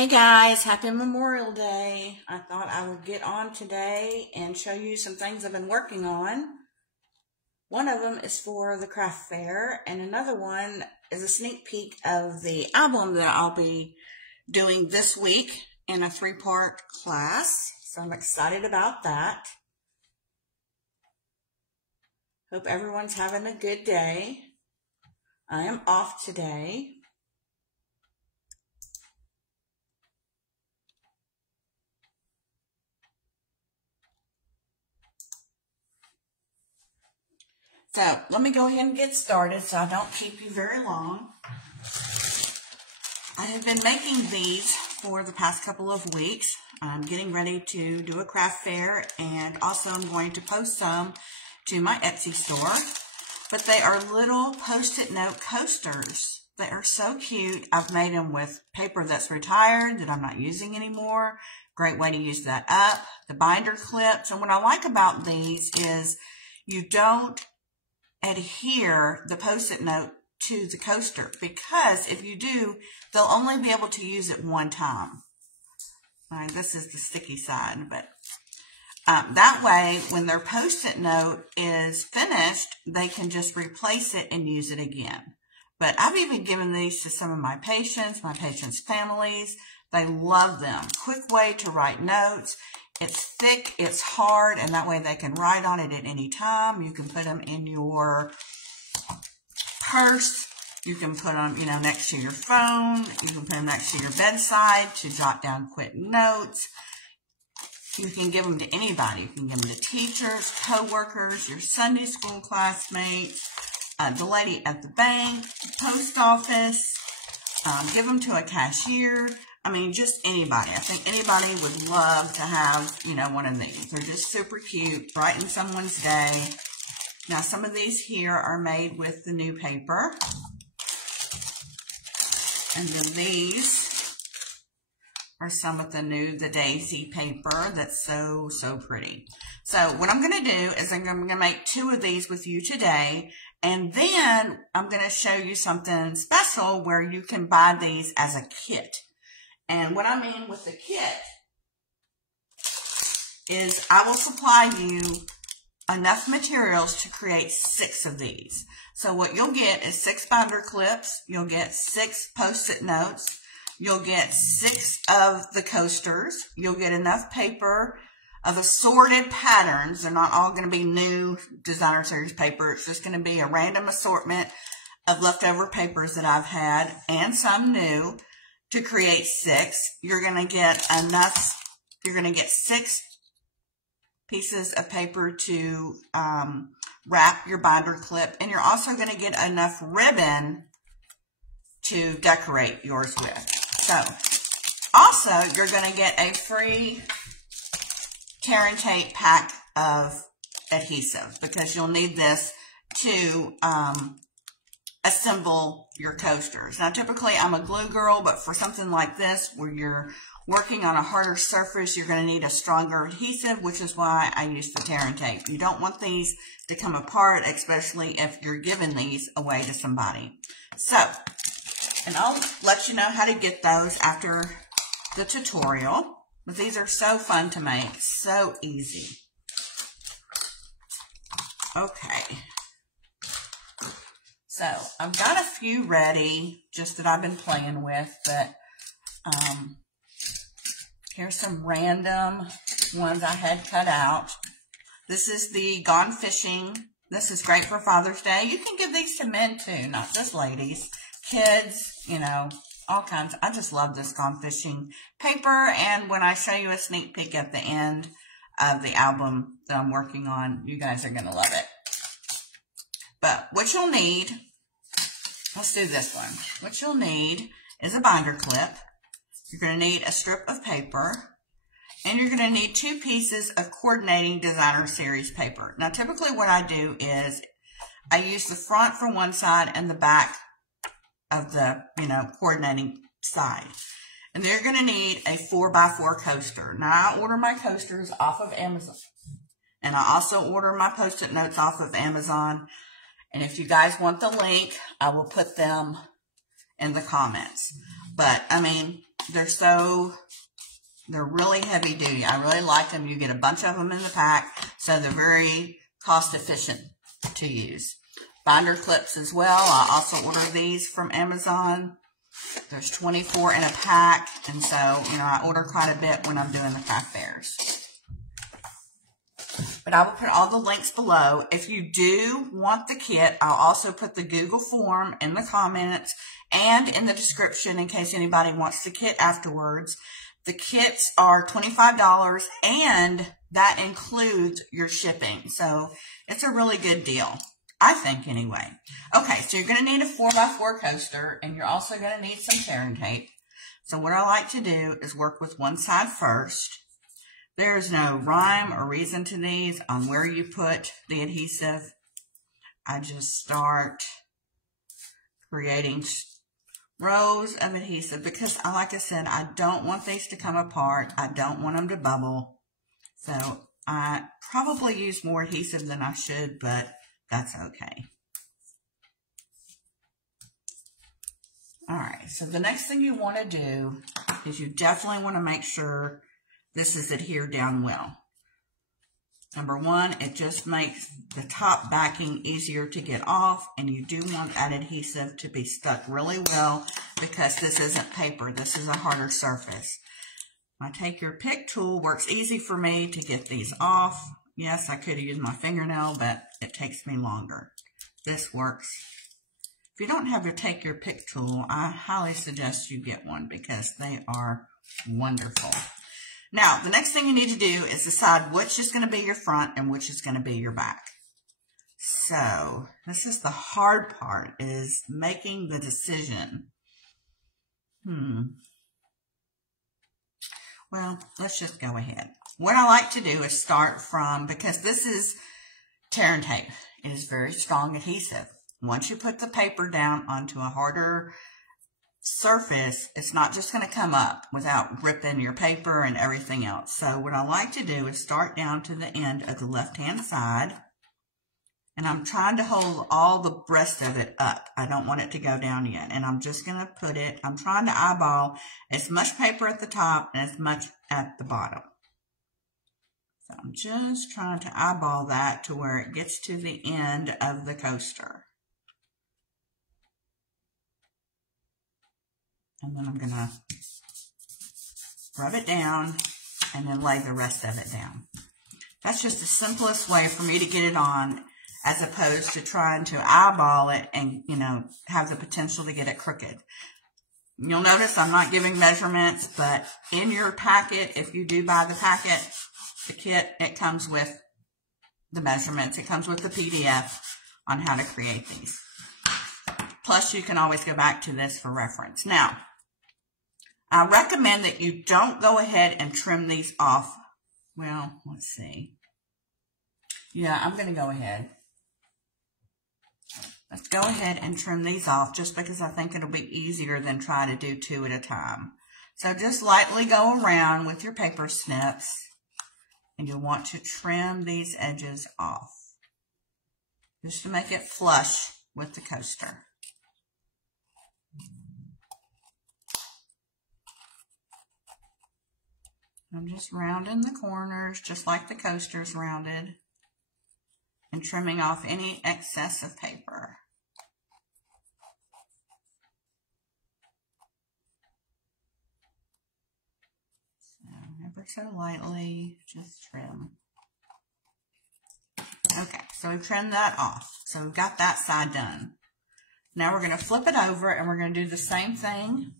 Hey guys, happy Memorial Day. I thought I would get on today and show you some things I've been working on. One of them is for the craft fair, and another one is a sneak peek of the album that I'll be doing this week in a 3-part class. So I'm excited about that. Hope everyone's having a good day. I am off today. So let me go ahead and get started so I don't keep you very long. I have been making these for the past couple of weeks. I'm getting ready to do a craft fair, and also I'm going to post some to my Etsy store. But they are little Post-it note coasters. They are so cute. I've made them with paper that's retired that I'm not using anymore. Great way to use that up. The binder clips. And what I like about these is you don't adhere the Post-it note to the coaster, because if you do, they'll only be able to use it one time. All right, this is the sticky side, but that way, when their Post-it note is finished, they can just replace it and use it again. But I've even given these to some of my patients' families. They love them. Quick way to write notes. It's thick, it's hard, and that way they can write on it at any time. You can put them in your purse. You can put them, next to your phone. You can put them next to your bedside to jot down quick notes. You can give them to anybody. You can give them to teachers, co-workers, your Sunday school classmates, the lady at the bank, the post office. Give them to a cashier. I mean, just anybody. I think anybody would love to have, one of these. They're just super cute, brighten someone's day. Now, some of these here are made with the new paper. And then these are some of the daisy paper that's so pretty. So what I'm going to do is I'm going to make 2 of these with you today. And then I'm going to show you something special where you can buy these as a kit. And what I mean with the kit is I will supply you enough materials to create 6 of these. So what you'll get is 6 binder clips. You'll get 6 Post-it notes. You'll get 6 of the coasters. You'll get enough paper of assorted patterns. They're not all going to be new designer series paper. It's just going to be a random assortment of leftover papers that I've had and some new. To create 6, you're going to get enough, you're going to get 6 pieces of paper to wrap your binder clip, and you're also going to get enough ribbon to decorate yours with. So, also, you're going to get a free tear and tape pack of adhesive, because you'll need this to assemble your coasters. Now, typically I'm a glue girl, but for something like this where you're working on a harder surface, you're going to need a stronger adhesive, which is why I use the tear and tape. You don't want these to come apart, especially if you're giving these away to somebody. So, and I'll let you know how to get those after the tutorial. But these are so fun to make, so easy. Okay. So, I've got a few ready, just that I've been playing with, but here's some random ones I had cut out. This is the Gone Fishing. This is great for Father's Day. You can give these to men too, not just ladies. Kids, all kinds. I just love this Gone Fishing paper, and when I show you a sneak peek at the end of the album that I'm working on, you guys are going to love it. But what you'll need, let's do this one. What you'll need is a binder clip. You're going to need a strip of paper. And you're going to need 2 pieces of coordinating designer series paper. Now, typically what I do is I use the front for one side and the back of the, coordinating side. And they're going to need a 4x4 coaster. Now, I order my coasters off of Amazon. And I also order my Post-it notes off of Amazon. And if you guys want the link, I will put them in the comments. But, I mean, they're really heavy duty. I really like them. You get a bunch of them in the pack, so they're very cost efficient to use. Binder clips as well. I also order these from Amazon. There's 24 in a pack, and so, you know, I order quite a bit when I'm doing the craft fairs. But I will put all the links below. If you do want the kit, I'll also put the Google form in the comments and in the description in case anybody wants the kit afterwards. The kits are $25, and that includes your shipping. So it's a really good deal, I think, anyway. Okay, so you're going to need a 4x4 coaster, and you're also going to need some tearing tape. So what I like to do is work with one side first. There's no rhyme or reason to these on where you put the adhesive. I just start creating rows of adhesive because, like I said, I don't want these to come apart. I don't want them to bubble. So I probably use more adhesive than I should, but that's okay. All right, so the next thing you want to do is you definitely want to make sure this is adhered down well. Number one, it just makes the top backing easier to get off, and you do want that adhesive to be stuck really well because this isn't paper. This is a harder surface. My Take Your Pick tool works easy for me to get these off. Yes, I could have used my fingernail, but it takes me longer. This works. If you don't have your Take Your Pick tool, I highly suggest you get one because they are wonderful. Now, the next thing you need to do is decide which is going to be your front and which is going to be your back. So, this is the hard part, is making the decision. Well, let's just go ahead. What I like to do is start from, because this is tearing tape. It is very strong adhesive. Once you put the paper down onto a harder surface, it's not just going to come up without ripping your paper and everything else. So what I like to do is start down to the end of the left-hand side, and I'm trying to hold all the rest of it up. I don't want it to go down yet, and I'm just going to put it, I'm trying to eyeball as much paper at the top and as much at the bottom. So I'm just trying to eyeball that to where it gets to the end of the coaster. And then I'm going to rub it down and then lay the rest of it down. That's just the simplest way for me to get it on, as opposed to trying to eyeball it and, you know, have the potential to get it crooked. You'll notice I'm not giving measurements, but in your packet, if you do buy the packet, the kit, it comes with the measurements. It comes with the PDF on how to create these. Plus, you can always go back to this for reference. Now, I recommend that you don't go ahead and trim these off. Well, let's see. Yeah, I'm going to go ahead. Let's go ahead and trim these off just because I think it'll be easier than try to do two at a time. So just lightly go around with your paper snips, and you'll want to trim these edges off just to make it flush with the coaster. I'm just rounding the corners just like the coaster's rounded and trimming off any excess of paper. So ever so lightly, just trim. Okay, so we've trimmed that off. So we've got that side done. Now we're going to flip it over and we're going to do the same thing.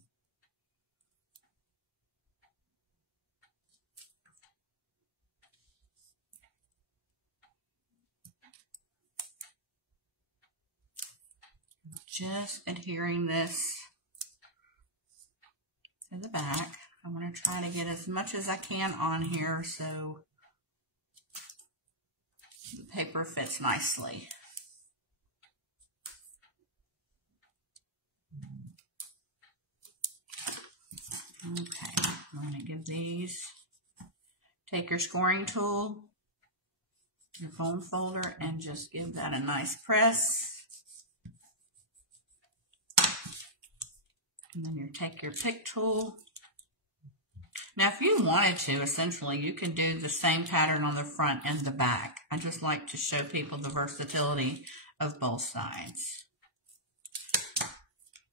Just adhering this to the back. I'm going to try to get as much as I can on here so the paper fits nicely. Okay, I'm going to give these, take your scoring tool, your foam folder, and just give that a nice press. And then you take your pick tool Now, if you wanted to, essentially, you could do the same pattern on the front and the back. I just like to show people the versatility of both sides.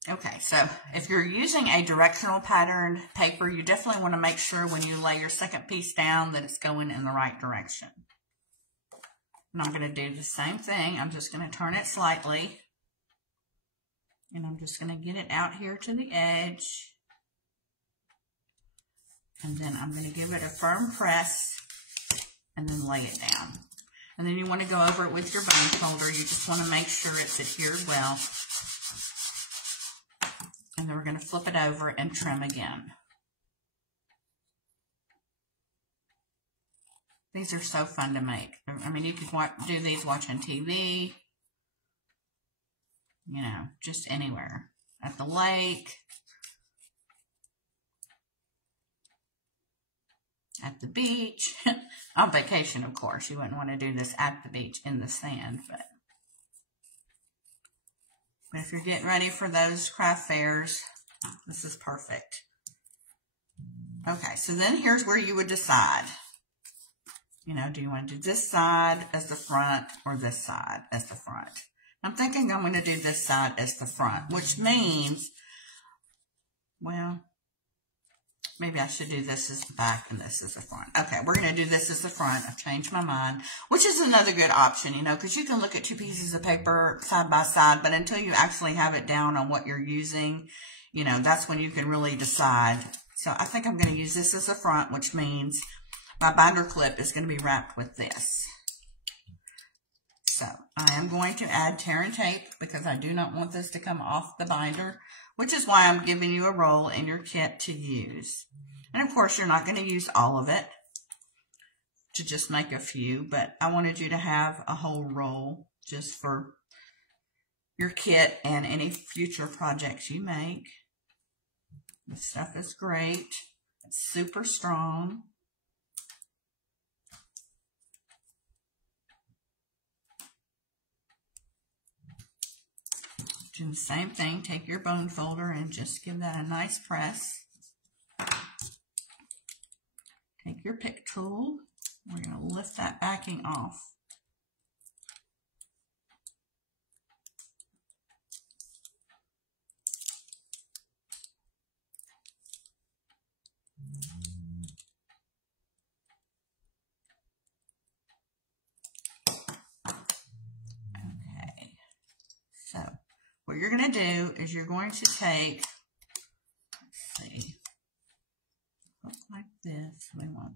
Okay, so if you're using a directional pattern paper, you definitely want to make sure when you lay your second piece down that it's going in the right direction. And I'm going to do the same thing. I'm just going to turn it slightly. And I'm just going to get it out here to the edge. And then I'm going to give it a firm press and then lay it down. And then you want to go over it with your bind folder. You just want to make sure it's adhered well. And then we're going to flip it over and trim again. These are so fun to make. I mean, you could do these watching TV, you know, just anywhere. At the lake, at the beach, on vacation, of course. You wouldn't want to do this at the beach in the sand, but if you're getting ready for those craft fairs, this is perfect. Okay, so then here's where you would decide. You know, do you want to do this side as the front or this side as the front? I'm thinking I'm going to do this side as the front, which means, well, maybe I should do this as the back and this as the front. Okay, we're going to do this as the front. I've changed my mind, which is another good option, you know, because you can look at two pieces of paper side by side, but until you actually have it down on what you're using, you know, that's when you can really decide. So I think I'm going to use this as the front, which means my binder clip is going to be wrapped with this. So I am going to add tear and tape because I do not want this to come off the binder, which is why I'm giving you a roll in your kit to use. And of course, you're not going to use all of it, to just make a few, but I wanted you to have a whole roll just for your kit and any future projects you make. This stuff is great. It's super strong. Do the same thing. Take your bone folder and just give that a nice press. Take your pick tool. We're going to lift that backing off. Okay. So what you're going to do is you're going to take, let's see, look like this. We want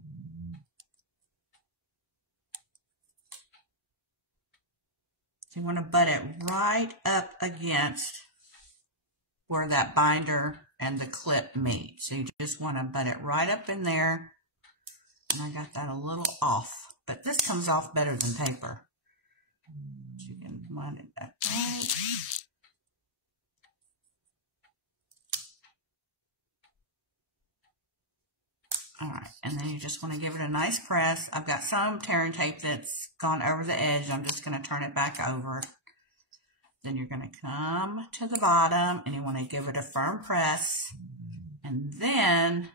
So you want to butt it right up against where that binder and the clip meet. So you just want to butt it right up in there. And I got that a little off, but this comes off better than paper. So you can wind it up right. All right, and then you just want to give it a nice press. I've got some tear and tape that's gone over the edge. I'm just going to turn it back over. Then you're going to come to the bottom and you want to give it a firm press. And then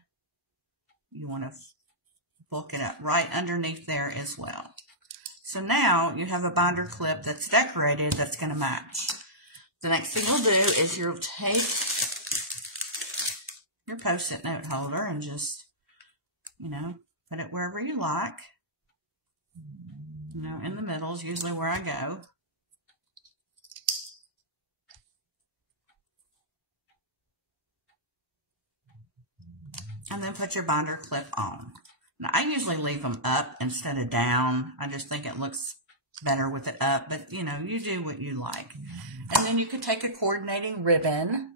you want to book it up right underneath there as well. So now you have a binder clip that's decorated that's going to match. The next thing you'll do is you'll take your Post-it note holder and just, you know, put it wherever you like. You know, in the middle is usually where I go. And then put your binder clip on. Now, I usually leave them up instead of down. I just think it looks better with it up, but you know, you do what you like. And then you could take a coordinating ribbon.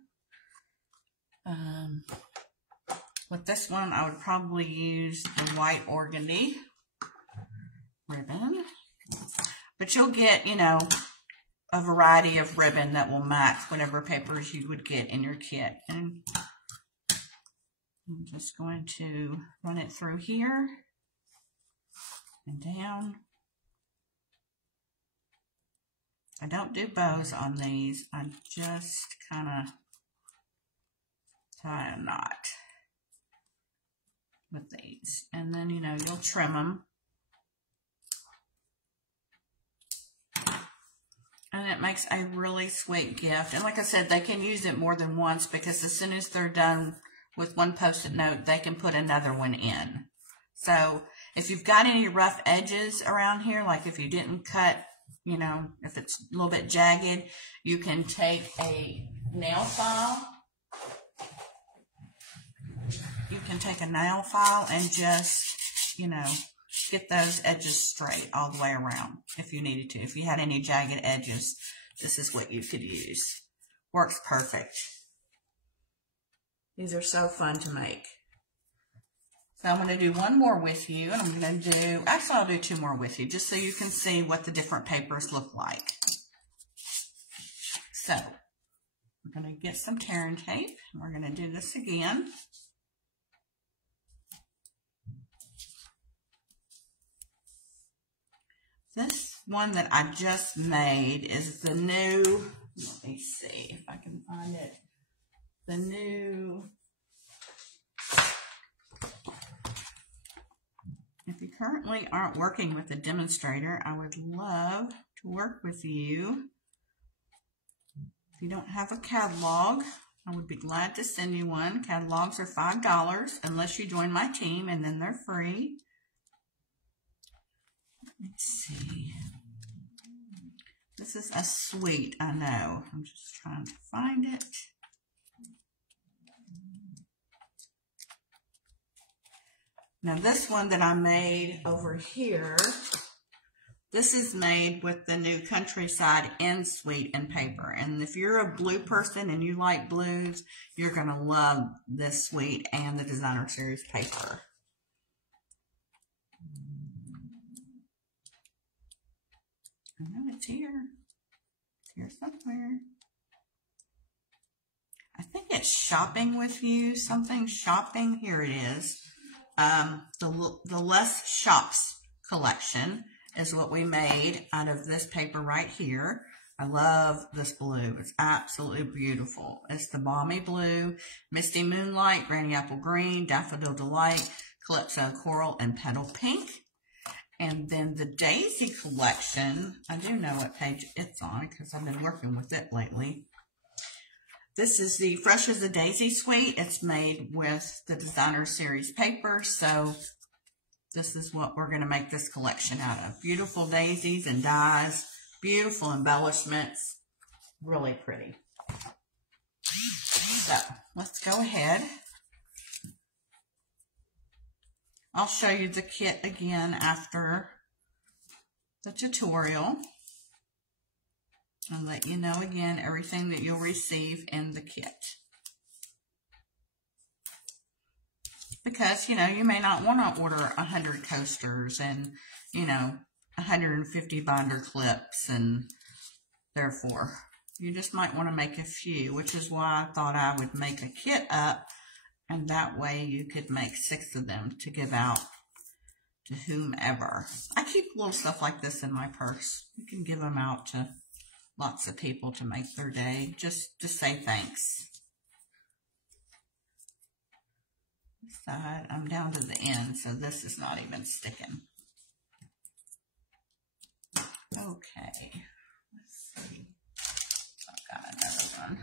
With this one, I would probably use the white organdy ribbon. But you'll get, you know, a variety of ribbon that will match whatever papers you would get in your kit. And I'm just going to run it through here and down. I don't do bows on these. I just kind of tie a knot. with these. And then, you know, you'll trim them. And it makes a really sweet gift. And like I said, they can use it more than once because as soon as they're done with one Post-it note, they can put another one in. So if you've got any rough edges around here, like if you didn't cut, you know, if it's a little bit jagged, you can take a nail file. You can take a nail file and just, you know, get those edges straight all the way around if you needed to. If you had any jagged edges, this is what you could use. Works perfect. These are so fun to make. So I'm going to do one more with you, and I'm going to do, actually I'll do two more with you, just so you can see what the different papers look like. So, we're going to get some tearing tape, and we're going to do this again. This one that I just made is the new, let me see if I can find it, the new, if you currently aren't working with a demonstrator, I would love to work with you. If you don't have a catalog, I would be glad to send you one. Catalogs are $5 unless you join my team, and then they're free. Let's see. This is a suite, I know. I'm just trying to find it. Now this one that I made over here, this is made with the new Countryside In Suite in paper. And if you're a blue person and you like blues, you're going to love this suite and the Designer Series paper. I know it's here. It's here somewhere. I think it's Shopping With You. Something shopping. Here it is. The Less Shops collection is what we made out of this paper right here. I love this blue. It's absolutely beautiful. It's the Balmy Blue, Misty Moonlight, Granny Apple Green, Daffodil Delight, Calypso Coral, and Petal Pink. And then the Daisy collection, I do know what page it's on because I've been working with it lately. This is the Fresh as a Daisy suite. It's made with the Designer Series paper, so this is what we're going to make this collection out of. Beautiful daisies and dies, beautiful embellishments, really pretty. So, let's go ahead. I'll show you the kit again after the tutorial. I'll let you know again everything that you'll receive in the kit. Because, you know, you may not want to order 100 coasters and, you know, 150 binder clips, and therefore you just might want to make a few, which is why I thought I would make a kit up. And that way you could make 6 of them to give out to whomever. I keep little stuff like this in my purse. You can give them out to lots of people to make their day, just to say thanks. This side, I'm down to the end, so this is not even sticking. Okay, let's see. I've got another one.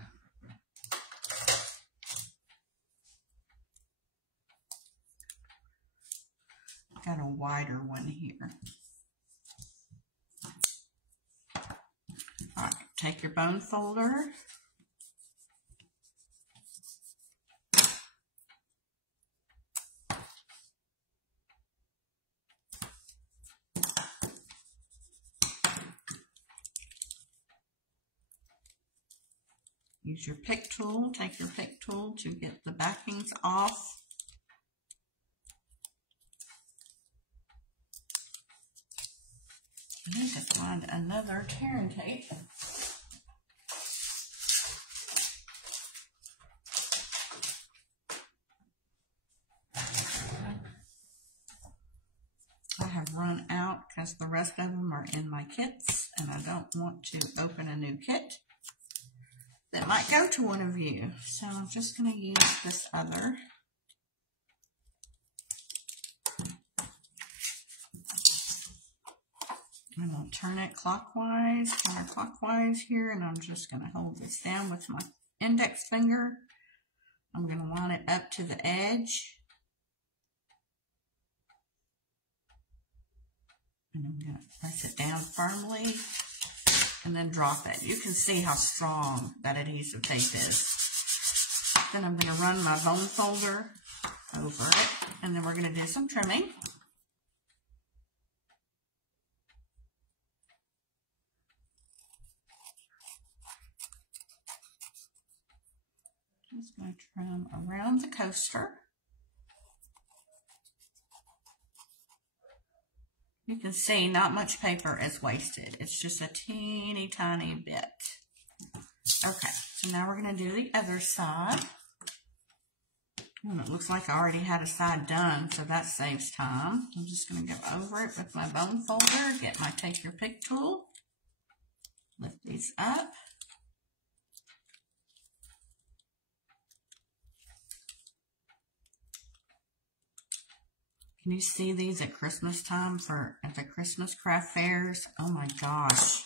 Got a wider one here. All right, take your bone folder. Use your pick tool. Take your pick tool to get the backings off. I need to find another tearing tape. I have run out because the rest of them are in my kits, and I don't want to open a new kit that might go to one of you. So I'm just going to use this other. I'm going to turn it clockwise, counterclockwise here, and I'm just going to hold this down with my index finger. I'm going to line it up to the edge. And I'm going to press it down firmly and then drop it. You can see how strong that adhesive tape is. Then I'm going to run my bone folder over it, and then we're going to do some trimming. Just going to trim around the coaster. You can see not much paper is wasted. It's just a teeny tiny bit. Okay, so now we're going to do the other side. And it looks like I already had a side done, so that saves time. I'm just going to go over it with my bone folder, get my Take Your Pick tool, lift these up. Can you see these at Christmas time at the Christmas craft fairs? Oh my gosh.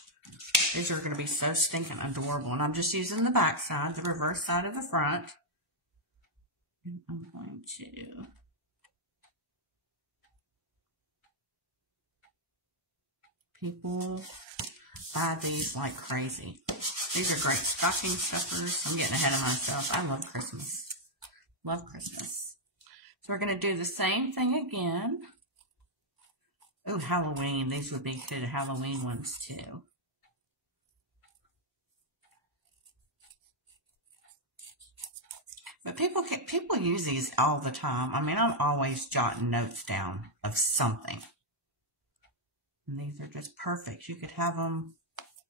These are going to be so stinking adorable. And I'm just using the back side, the reverse side of the front. And I'm going to people buy these like crazy. These are great stocking stuffers. I'm getting ahead of myself. I love Christmas. Love Christmas. So we're going to do the same thing again. Oh, Halloween. These would be good Halloween ones too. But people use these all the time. I mean, I'm always jotting notes down of something. And these are just perfect. You could have them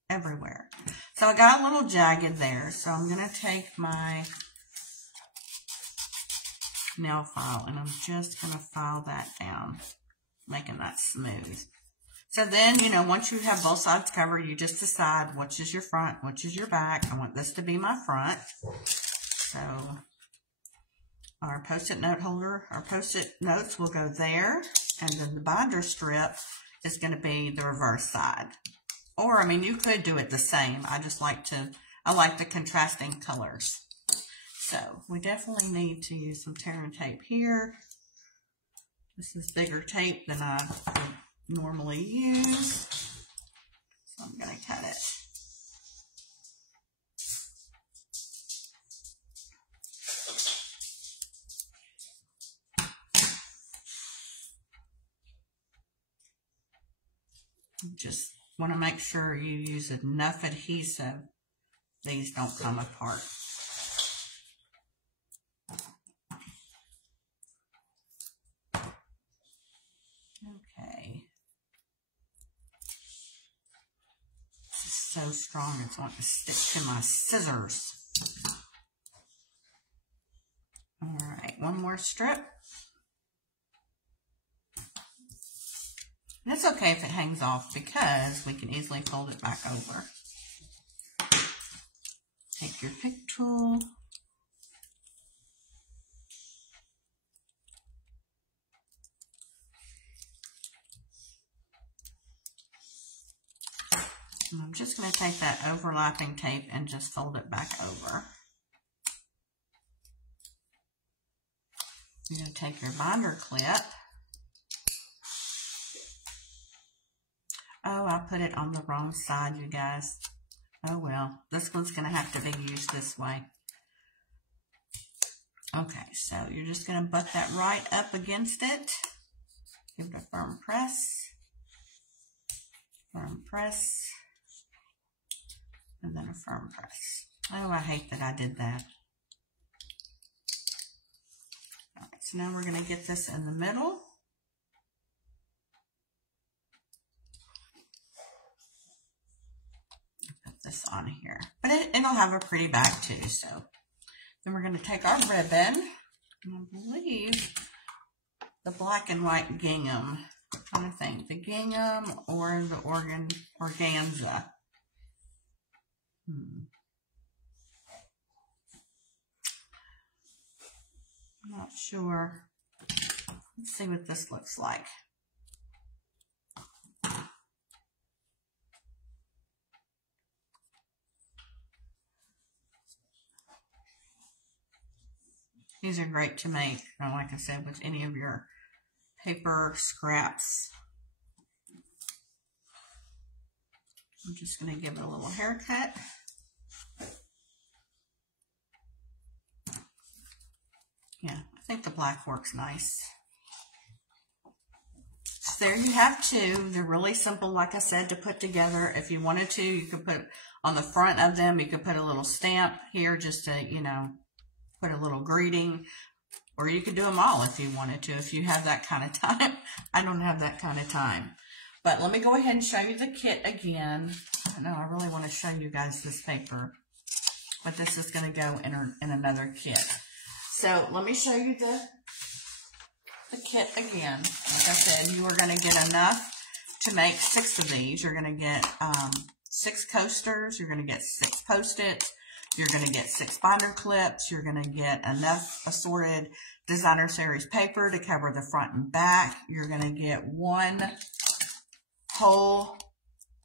everywhere. So I got a little jagged there. So I'm going to take my nail file and I'm just going to file that down, making that smooth. So then, you know, once you have both sides covered, you just decide which is your front, which is your back. I want this to be my front. So our Post-it note holder, our Post-it notes will go there, and then the binder strip is going to be the reverse side. Or, I mean, you could do it the same. I like the contrasting colors. So we definitely need to use some tearing tape here. This is bigger tape than I would normally use. So I'm going to cut it. You just want to make sure you use enough adhesive. These don't come apart. Okay. This is so strong, it's wanting to stick to my scissors. All right, one more strip. And it's okay if it hangs off because we can easily fold it back over. Take your pick tool. And I'm just going to take that overlapping tape and just fold it back over. You're going to take your binder clip. Oh, I put it on the wrong side, you guys. Oh well, this one's going to have to be used this way. Okay, so you're just going to butt that right up against it. Give it a firm press. Firm press. And then a firm press. Oh, I hate that I did that. All right, so now we're going to get this in the middle. Put this on here. But it'll have a pretty back too, so. Then we're going to take our ribbon. And I believe the black and white gingham. I'm trying to think. The gingham or the organza. I'm not sure. Let's see what this looks like. These are great to make, like I said, with any of your paper scraps. I'm just going to give it a little haircut. Yeah, I think the black works nice. So there you have two. They're really simple, like I said, to put together. If you wanted to, you could put on the front of them, you could put a little stamp here just to, you know, put a little greeting. Or you could do them all if you wanted to, if you have that kind of time. I don't have that kind of time. But let me go ahead and show you the kit again. I know I really want to show you guys this paper, but this is going to go in another kit. So let me show you the kit again. Like I said, you are going to get enough to make 6 of these. You're going to get 6 coasters. You're going to get 6 Post-its. You're going to get 6 binder clips. You're going to get enough assorted designer series paper to cover the front and back. You're going to get 1 whole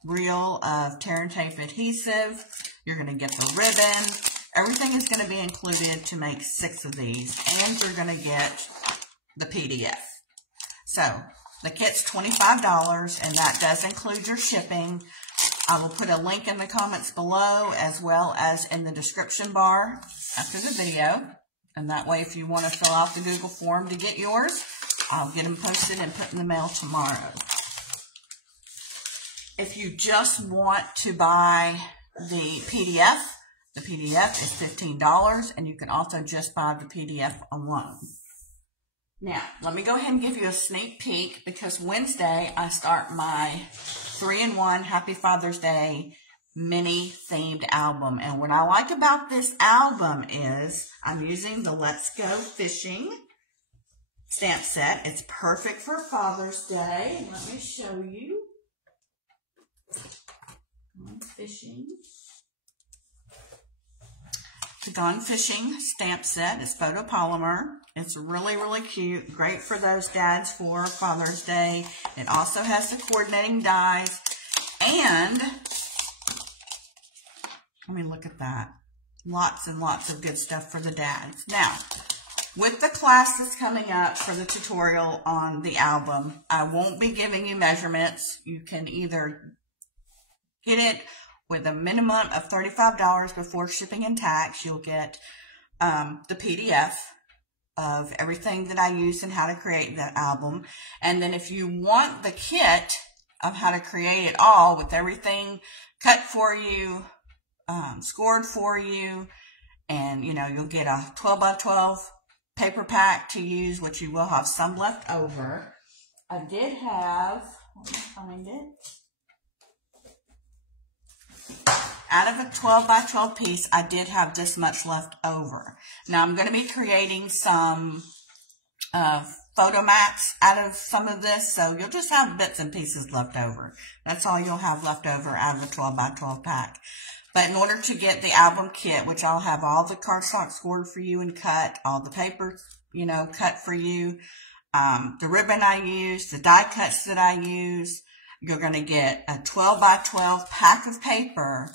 reel of tear and tape adhesive. You're going to get the ribbon. Everything is going to be included to make 6 of these. And you're going to get the PDF. So the kit's $25, and that does include your shipping. I will put a link in the comments below as well as in the description bar after the video. And that way, if you want to fill out the Google form to get yours, I'll get them posted and put in the mail tomorrow. If you just want to buy the PDF is $15, and you can also just buy the PDF alone. Now, let me go ahead and give you a sneak peek, because Wednesday I start my 3-in-1 Happy Father's Day mini themed album. And what I like about this album is I'm using the Let's Go Fishing stamp set. It's perfect for Father's Day. Let me show you. Fishing. The Gone Fishing stamp set is photopolymer. It's really, really cute. Great for those dads for Father's Day. It also has the coordinating dies. And, let me look at that. Lots and lots of good stuff for the dads. Now, with the class that's coming up for the tutorial on the album, I won't be giving you measurements. You can either get it with a minimum of $35 before shipping and tax. You'll get the PDF of everything that I use and how to create that album. And then if you want the kit of how to create it all with everything cut for you, scored for you, and you know, you'll get a 12 by 12 paper pack to use, which you will have some left over. I did have, let me find it. Out of a 12 by 12 piece, I did have this much left over. Now, I'm going to be creating some photo mats out of some of this, so you'll just have bits and pieces left over. That's all you'll have left over out of a 12 by 12 pack. But in order to get the album kit, which I'll have all the cardstock scored for you and cut, all the paper, you know, cut for you, the ribbon I use, the die cuts that I use, you're going to get a 12 by 12 pack of paper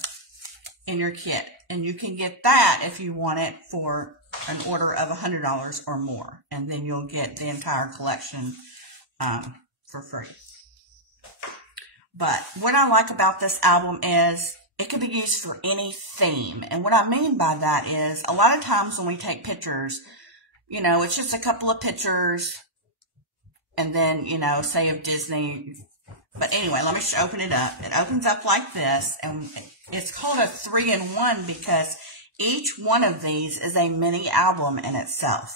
in your kit. And you can get that if you want it for an order of $100 or more. And then you'll get the entire collection for free. But what I like about this album is it can be used for any theme. And what I mean by that is a lot of times when we take pictures, you know, it's just a couple of pictures and then, you know, say of Disney. But anyway, let me open it up. It opens up like this, and it's called a 3-in-1 because each one of these is a mini album in itself.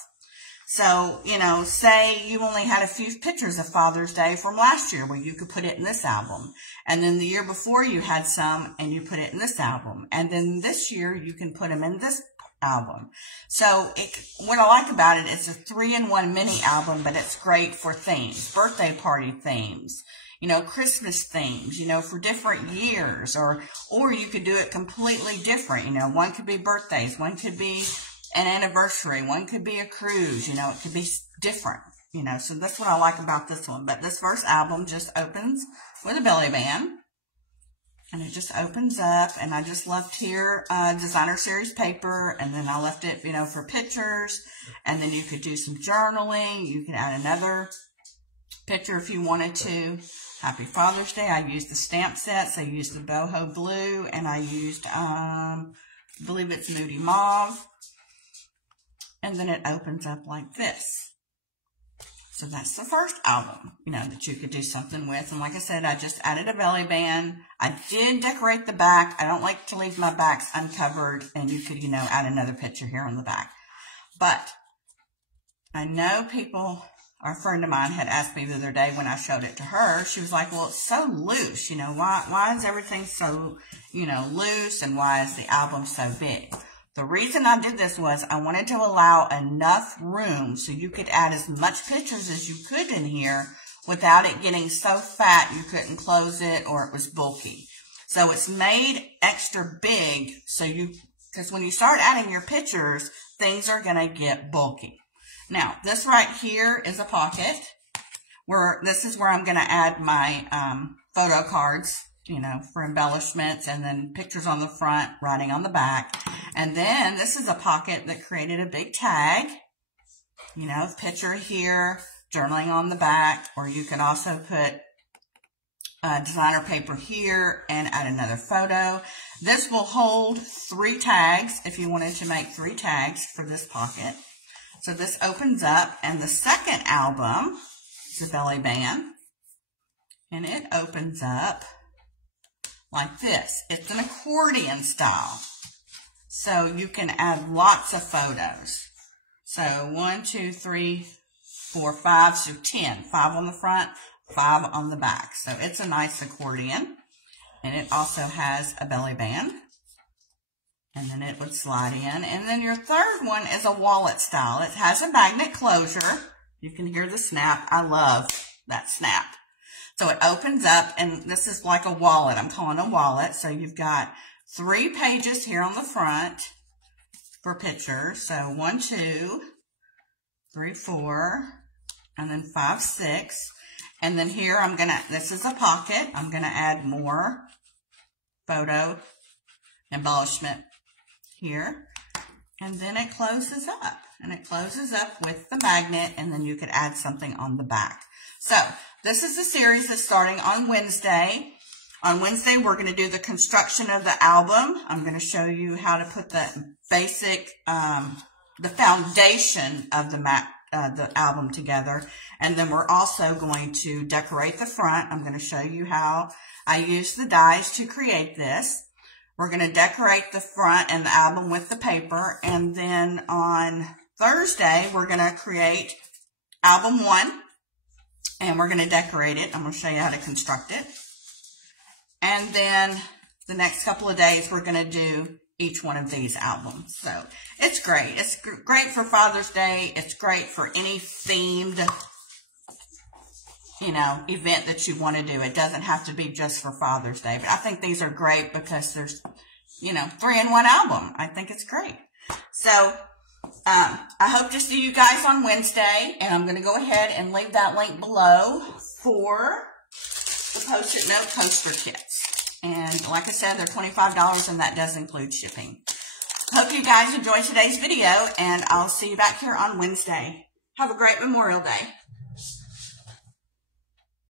So, you know, say you only had a few pictures of Father's Day from last year, well, you could put it in this album. And then the year before you had some and you put it in this album. And then this year you can put them in this album. So what I like about it is a 3-in-1 mini album, but it's great for themes, birthday party themes, you know, Christmas themes, you know, for different years, or you could do it completely different. You know, one could be birthdays, one could be an anniversary, one could be a cruise, you know, it could be different, you know, so that's what I like about this one. But this first album just opens with a belly band. And it just opens up, and I just left here designer series paper, and then I left it, you know, for pictures, and then you could do some journaling. You could add another picture if you wanted to. Happy Father's Day. I used the stamp sets. I used the boho blue, and I used, I believe it's Moody Mauve. And then it opens up like this. So that's the first album, you know, that you could do something with. And like I said, I just added a belly band. I did decorate the back. I don't like to leave my backs uncovered. And you could, you know, add another picture here on the back. But I know people, our friend of mine had asked me the other day when I showed it to her, she was like, well, it's so loose. You know, why is everything so, you know, loose? And why is the album so big? The reason I did this was I wanted to allow enough room so you could add as much pictures as you could in here without it getting so fat you couldn't close it or it was bulky. So it's made extra big so because when you start adding your pictures, things are going to get bulky. Now, this right here is a pocket this is where I'm going to add my photo cards, you know, for embellishments, and then pictures on the front, writing on the back. And then this is a pocket that created a big tag, you know, picture here, journaling on the back, or you can also put designer paper here and add another photo. This will hold 3 tags if you wanted to make 3 tags for this pocket. So this opens up, and the second album is a belly band, and it opens up like this. It's an accordion style. So you can add lots of photos. So 1, 2, 3, 4, 5, so 10. 5 on the front, 5 on the back. So it's a nice accordion. And it also has a belly band. And then it would slide in. And then your third one is a wallet style. It has a magnet closure. You can hear the snap. I love that snap. So it opens up, and this is like a wallet. I'm calling a wallet. So you've got 3 pages here on the front for pictures. So 1, 2, 3, 4, and then 5, 6. And then here this is a pocket. I'm going to add more photo embellishment here. And then it closes up. And it closes up with the magnet, and then you could add something on the back. So this is the series that's starting on Wednesday. On Wednesday, we're going to do the construction of the album. I'm going to show you how to put the basic, the foundation of the album together. And then we're also going to decorate the front. I'm going to show you how I use the dies to create this. We're going to decorate the front and the album with the paper. And then on Thursday, we're going to create album 1. And we're going to decorate it. I'm going to show you how to construct it. And then the next couple of days, we're going to do each one of these albums. So it's great. It's great for Father's Day. It's great for any themed, you know, event that you want to do. It doesn't have to be just for Father's Day. But I think these are great because there's, you know, 3-in-1 album. I think it's great. So I hope to see you guys on Wednesday. And I'm going to go ahead and leave that link below for the Post-it Note poster kits. And like I said, they're $25, and that does include shipping. Hope you guys enjoyed today's video, and I'll see you back here on Wednesday. Have a great Memorial Day.